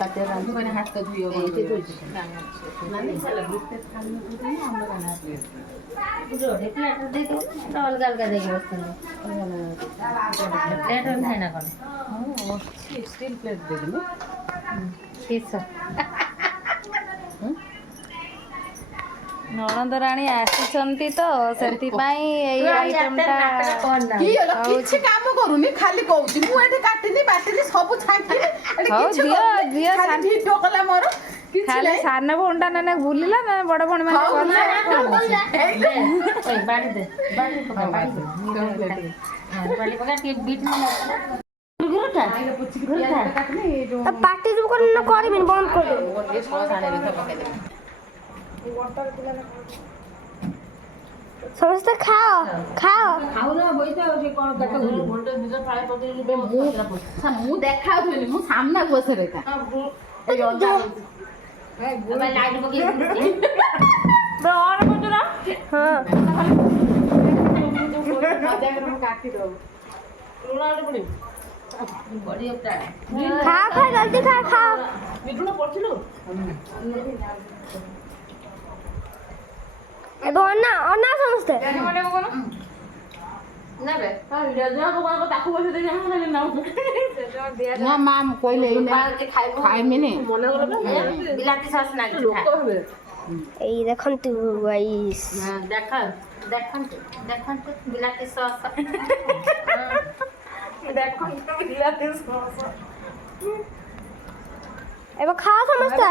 তাতে রান্ধু মানে হাতটা ধুইও এইতে ধুইছে না মানে সালা বুঝতে খালি বুঝি না আমরা রান্না বুঝো প্লেট দিয়ে তো অলগা অলগা দেখে বসতে প্লেট হয় না কোন স্টিল প্লেট দেবি শীর্ষ ନଣନ୍ଦରାଣୀ ଆସିଛନ୍ତି ତ ସେଥିପାଇଁ ଏଇ ଆଇଟମଟା କି ହେଲା କିଛି କାମ କରୁନି ଖାଲି କହୁଛି ମୁଁ ଏଠି କାଟିନି ବାଟିନି ସବୁ ଛାଙ୍କିନି ଏଠି ହଉ କିଛି ଦିଅ କରୁନି, ଦିଅ ଖାଲି ଭିଡିଓ କଲା ମୋର କିଛି ଖାଲି ନାହିଁ ସାନ ଭଉଣୀଟା ନା ବୁଲିଲା ନା ବଡ ଭଉଣୀ ମାନେ ହଉ, କଲେ ওই বাড়ি দে বাড়ি পকা বাড়ি দে বাড়ি পকা কি বিট না গুরুটা গুরুটা পার্টি যু করে না করবেন বন্ধ করে দেব ଗୋଟେ ସଳା ସାଣେ ଲେଖା ପକେଇଦେବି ସମସ୍ତେ ଖାଅ ଖାଅ খাও না বইতে ওই কোন কাটা গুলো বলতে নিজে ফ্রাই করতে দিবে ମୁଁ ଦେଖାଉଥିଲି ମୁଁ ସାମ୍ନାକୁ ବସେ ରେଖା এই অল্টা ভাই লাইট পকে ଅନ୍ କରୁଛୁ ନା ହଁ বডি একটা ଖାଅ ଖାଅ ଜଲ୍ଦି ଖାଅ ଖାଅ ଏବେ ଅନା ଅନା ସମସ୍ତେ নেবে ନା ମା ମୁଁ କହିଲେ ଏଇନା বাড়িতে খাইবো ଖାଇମିନି বিলাতি সস না ଏଇ ଦେଖନ୍ତୁ ଗାଇସ୍ দেখা ଦେଖନ୍ତୁ ଦେଖନ୍ତୁ বিলাতি ସସ୍ ଦେଖନ୍ତୁ ବିଲାତି ସସ୍ ଏବେ ଖାଅ ସମସ୍ତେ